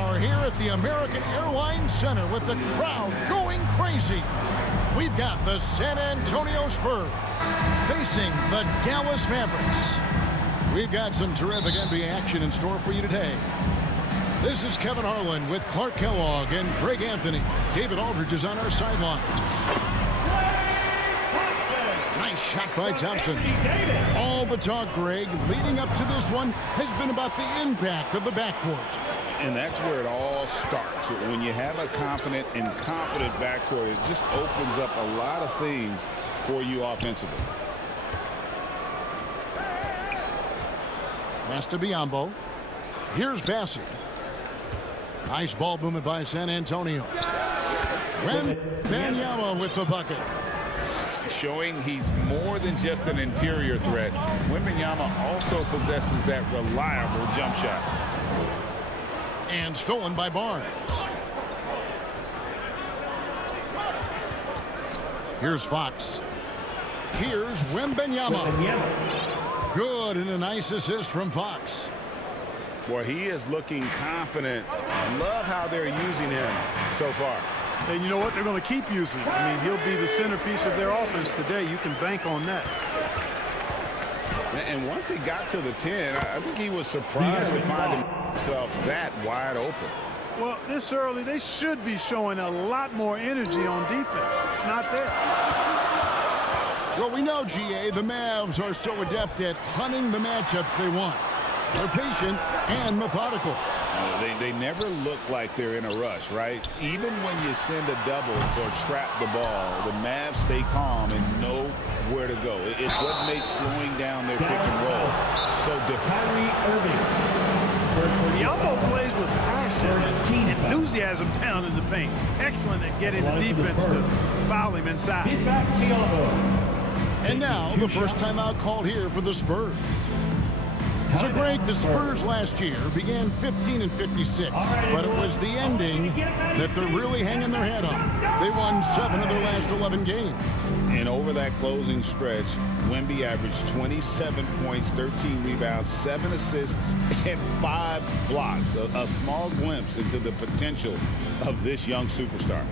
are here at the American Airlines Center with the crowd going crazy. We've got the San Antonio Spurs facing the Dallas Mavericks. We've got some terrific NBA action in store for you today. This is Kevin Harlan with Clark Kellogg and Greg Anthony. David Aldridge is on our sideline. Nice shot by Thompson. All the talk, Greg, leading up to this one has been about the impact of the backcourt. And that's where it all starts. When you have a confident and competent backcourt, it just opens up a lot of things for you offensively. Pass to Biyombo. Here's Bassett. Nice ball movement by San Antonio. Wembanyama with the bucket. Showing he's more than just an interior threat. Wembanyama also possesses that reliable jump shot. And stolen by Barnes. Here's Fox. Here's Wembanyama. Good, and a nice assist from Fox. Boy, he is looking confident. Love how they're using him so far. And you know what? They're going to keep using him. I mean, he'll be the centerpiece of their offense today. You can bank on that. And once he got to the 10, I think he was surprised to find himself that wide open. Well, this early, they should be showing a lot more energy on defense. It's not there. Well, we know, GA, the Mavs are so adept at hunting the matchups they want. They're patient and methodical. They never look like they're in a rush, right? Even when you send a double or trap the ball, the Mavs stay calm and know where to go. It's what makes slowing down their pick and roll so difficult. Biyombo plays with passion and enthusiasm down in the paint. Excellent at getting the defense to foul him inside. And now, the first timeout called here for the Spurs. So, Greg, the Spurs last year began 15 and 56, but it was the ending that they're really hanging their head on. They won 7 of their last 11 games. And over that closing stretch, Wemby averaged 27 points, 13 rebounds, 7 assists, and 5 blocks. A small glimpse into the potential of this young superstar.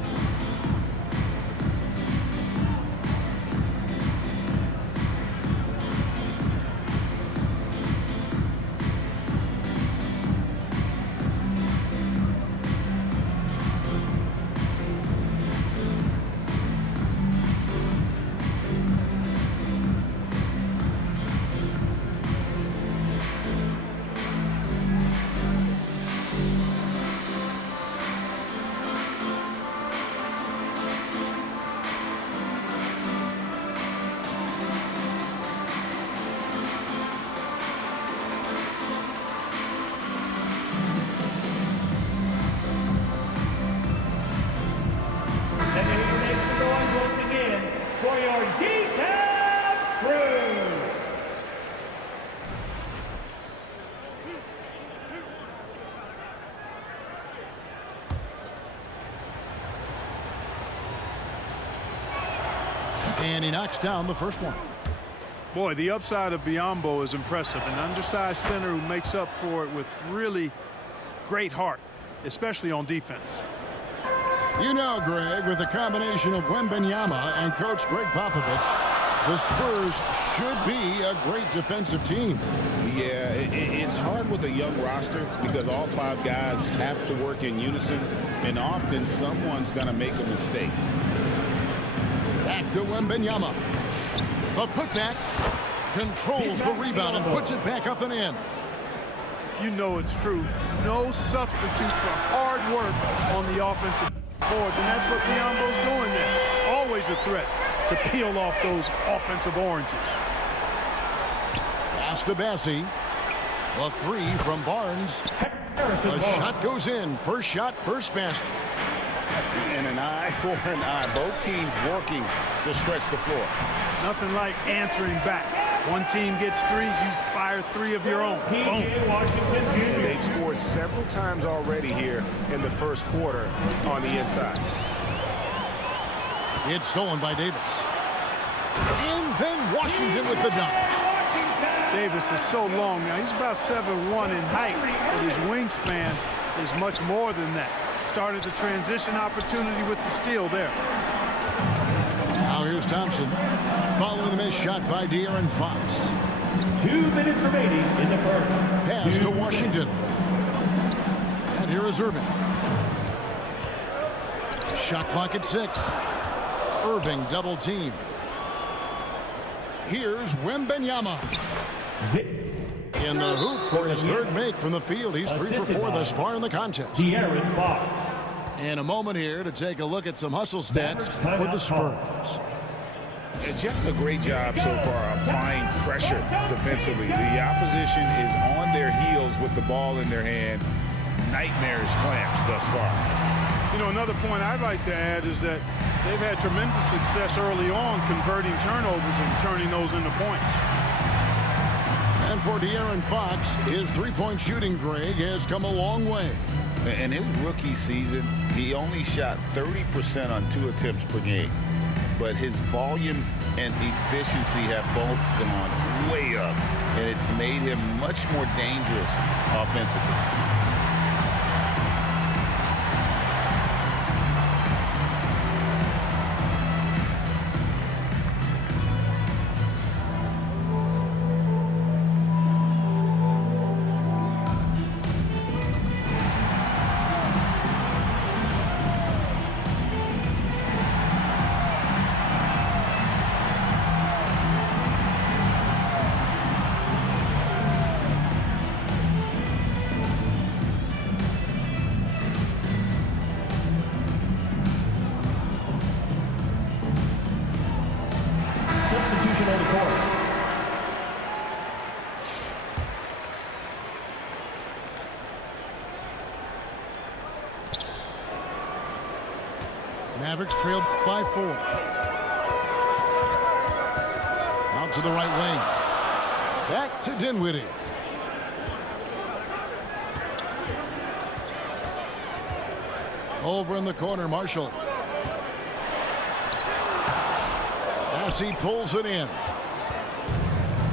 And he knocks down the first one. Boy, the upside of Biyombo is impressive. An undersized center who makes up for it with really great heart, especially on defense. You know, Greg, with a combination of Wembanyama and Coach Greg Popovich, the Spurs should be a great defensive team. Yeah, it's hard with a young roster because all 5 guys have to work in unison, and often someone's going to make a mistake. Back to Wembanyama. The putback controls the rebound and puts it back up and in. You know it's true. No substitute for hard work on the offensive boards, and that's what Biyombo's doing there. Always a threat to peel off those offensive oranges. Pass to Bassie. The 3 from Barnes. The shot goes in. First shot, first basket. And an eye for an eye. Both teams working to stretch the floor. Nothing like answering back. One team gets 3, you fire 3 of your own. Boom. They've scored several times already here in the first quarter on the inside. It's stolen by Davis. And then Washington with the dunk. Davis is so long now. He's about 7'1" in height, but his wingspan is much more than that. Started the transition opportunity with the steal there. Now here's Thompson. Following the missed shot by De'Aaron Fox. 2 minutes remaining in the first. Pass to Washington. And here is Irving. Shot clock at 6. Irving double team. Here's Wembanyama. In the hoop for his third make from the field. He's 3 for 4 thus far in the contest. De'Aaron Fox. And a moment here to take a look at some hustle stats for the Spurs. And just a great job so far applying pressure defensively. The opposition is on their heels with the ball in their hand. Nightmares clamps thus far. You know, another point I'd like to add is that they've had tremendous success early on converting turnovers and turning those into points. And for De'Aaron Fox, his three-point shooting, Greg, has come a long way. In his rookie season, he only shot 30% on 2 attempts per game. But his volume and efficiency have both gone way up, and it's made him much more dangerous offensively. Substitution on the court. Mavericks trailed by 4. Out to the right wing. Back to Dinwiddie. Over in the corner, Marshall. As he pulls it in.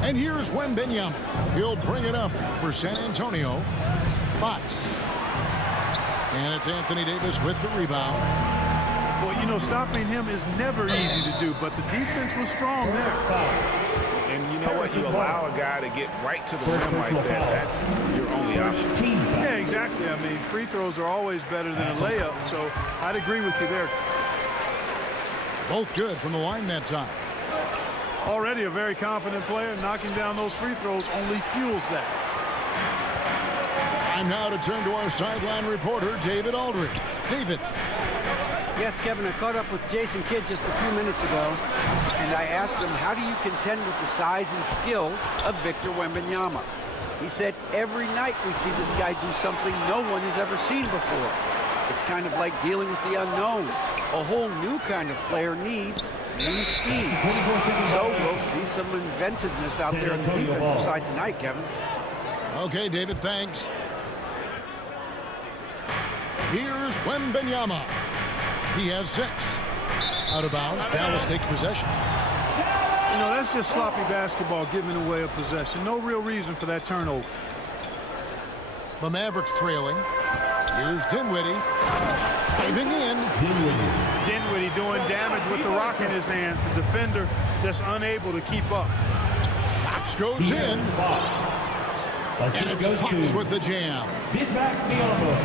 And here's Wembanyama. He'll bring it up for San Antonio. Fox. And it's Anthony Davis with the rebound. Well, you know, stopping him is never easy to do, but the defense was strong there. And you know what? You allow a guy to get right to the rim like that. That's your only option. Yeah, exactly. I mean, free throws are always better than a layup, so I'd agree with you there. Both good from the line that time. Already a very confident player. Knocking down those free throws only fuels that. Time now to turn to our sideline reporter, David Aldridge. David. Yes, Kevin, I caught up with Jason Kidd just a few minutes ago, and I asked him, how do you contend with the size and skill of Victor Wembanyama? He said, every night we see this guy do something no one has ever seen before. It's kind of like dealing with the unknown. A whole new kind of player needs new schemes. So we'll see some inventiveness out there on the defensive side tonight, Kevin. Okay, David, thanks. Here's Wembanyama. He has 6. Out of bounds. Dallas takes possession. You know, that's just sloppy basketball, giving away a possession. No real reason for that turnover. The Mavericks trailing. Here's Dinwiddie. Diving in. Dinwiddie doing damage with the rock in his hands. The defender that's unable to keep up. Fox goes in. And it's Fox with the jam.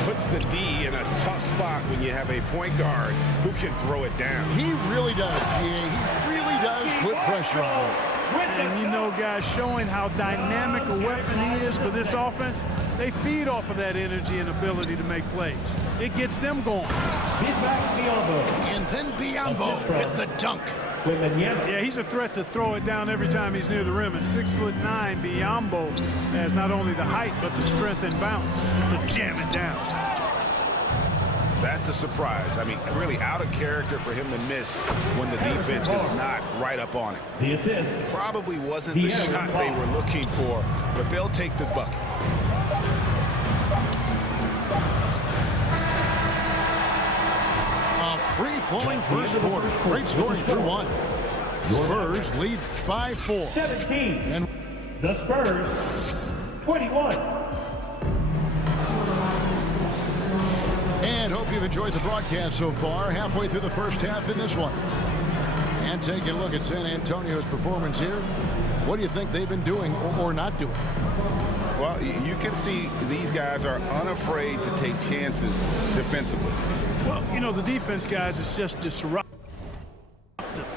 Puts the D in a tough spot when you have a point guard who can throw it down. He really does, GA. He really does put pressure on him. And you know, guys, showing how dynamic a weapon he is for this offense, they feed off of that energy and ability to make plays. It gets them going. And then Biyombo with the dunk. Yeah, he's a threat to throw it down every time he's near the rim. At 6'9", Biyombo has not only the height, but the strength and bounce to jam it down. That's a surprise. I mean, really out of character for him to miss when the defense is not right up on it. The assist. Probably wasn't the shot they were looking for, but they'll take the bucket. A free-flowing first quarter. Great scoring through 1. Spurs lead by 4. 17. And the Spurs, 21. and hope you've enjoyed the broadcast so far. Halfway through the first half in this one. And taking a look at San Antonio's performance here. What do you think they've been doing or not doing? Well, you can see these guys are unafraid to take chances defensively. Well, you know, the defense, guys, is just disruptive,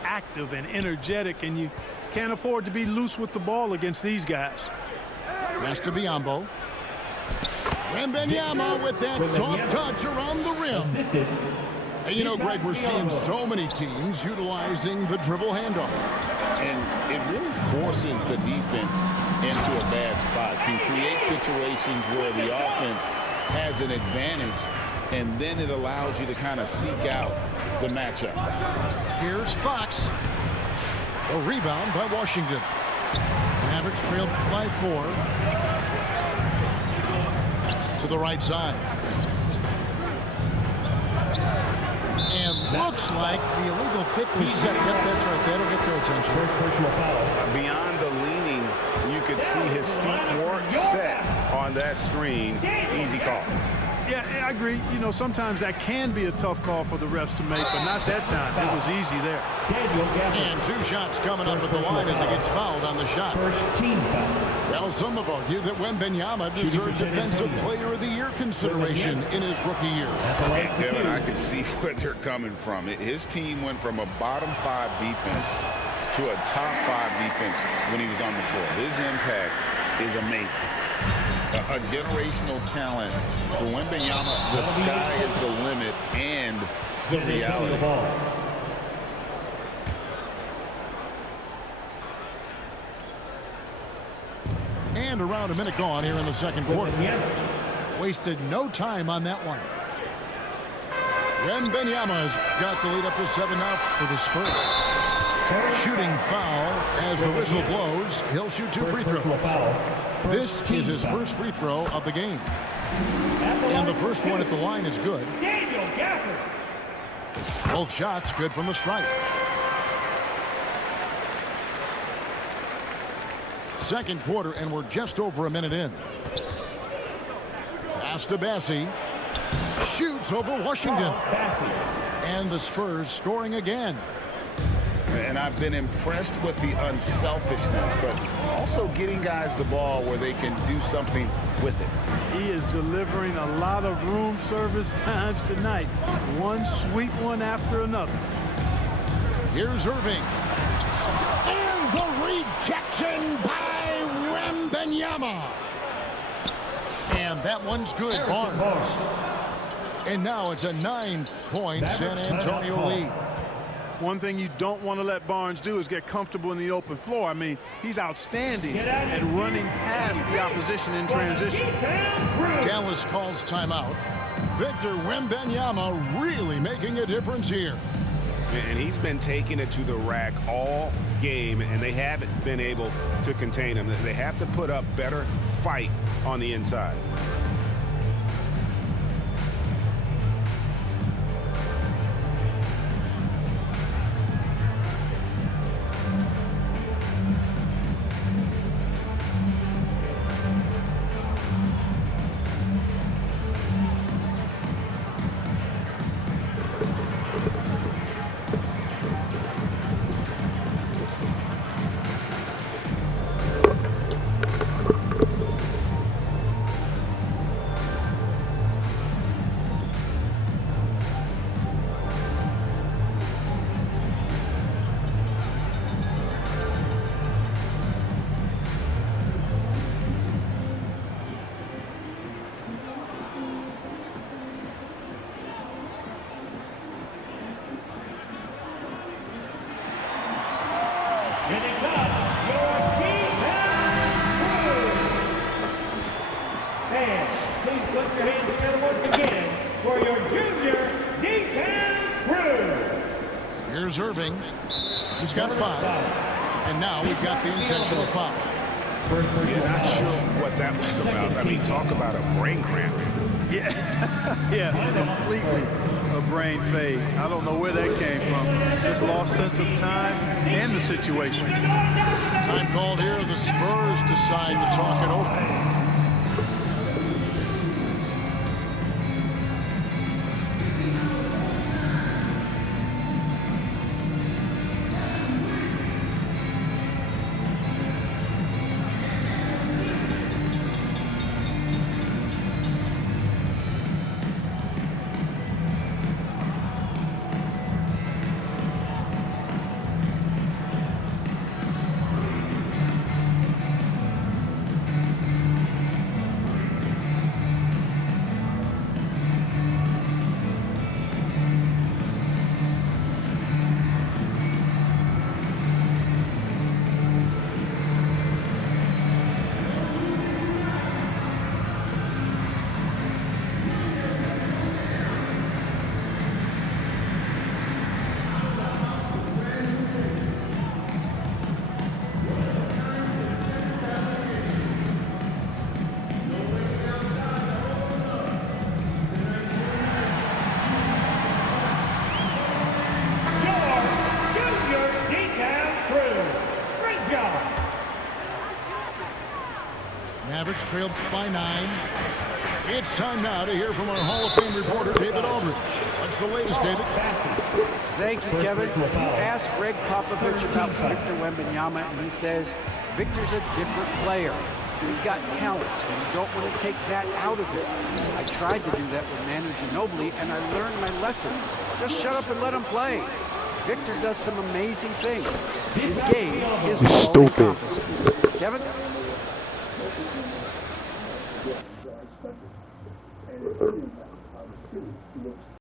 active, and energetic, and you can't afford to be loose with the ball against these guys. Pass to Biyombo. Wembanyama with that soft touch around the rim. Assisted. Hey, you know, Greg, we're seeing so many teams utilizing the dribble handoff. And it really forces the defense into a bad spot to create situations where the offense has an advantage, and then it allows you to kind of seek out the matchup. Here's Fox. A rebound by Washington. Mavericks trailed by 4. To the right side. And looks like the illegal pick was set. Yep, that's right. That'll get their attention. First personal foul. Beyond the leaning, you could see his feet weren't set on that screen. Easy call. Yeah, I agree. You know, sometimes that can be a tough call for the refs to make, but not that time. It was easy there. Daniel Gafford. And 2 shots coming up at the line as he gets fouled on the shot. First team foul. Well, some have argued that Wembanyama deserves Defensive Player of the Year consideration in his rookie year. Hey, Kevin, I can see where they're coming from. His team went from a bottom 5 defense to a top 5 defense when he was on the floor. His impact is amazing. A generational talent. For Wembanyama, the sky is the limit and the reality. And around a minute gone here in the second quarter. Wasted no time on that one. Wembanyama's got the lead up to 7 now for the Spurs. Shooting foul as the whistle blows. He'll shoot 2 free throws. This is his first free throw of the game. And the first one at the line is good. Daniel Gafford. Both shots good from the stripe. Second quarter, and we're just over a minute in. Pass to Bassie. Shoots over Washington. And the Spurs scoring again. And I've been impressed with the unselfishness, but also getting guys the ball where they can do something with it. He is delivering a lot of room service times tonight. One sweet one after another. Here's Irving. And the rejection by Wembanyama. And that one's good, Barnes. And now it's a 9-point San Antonio lead. One thing you don't want to let Barnes do is get comfortable in the open floor. I mean, he's outstanding at running past the opposition in transition. Dallas calls timeout. Victor Wembanyama really making a difference here. And he's been taking it to the rack all game, and they haven't been able to contain him. They have to put up better fight on the inside. Here's Irving. He's got 5. And now we've got the intentional foul. Yeah, not sure what that was about. I mean, talk about a brain cramp. Yeah, yeah, completely a brain fade. I don't know where that came from. Just lost sense of time and the situation. Time called here. The Spurs decide to talk it over. Muscala. Mavericks trailed by 9. It's time now to hear from our Hall of Fame reporter, David Aldridge. What's the latest, David? Thank you, Kevin. You asked Greg Popovich about Victor Wembanyama, and he says Victor's a different player. He's got talent, and you don't want to take that out of him. I tried to do that with Manu Ginobili, and I learned my lesson. Just shut up and let him play. Victor does some amazing things. His game is all-encompassing. Kevin?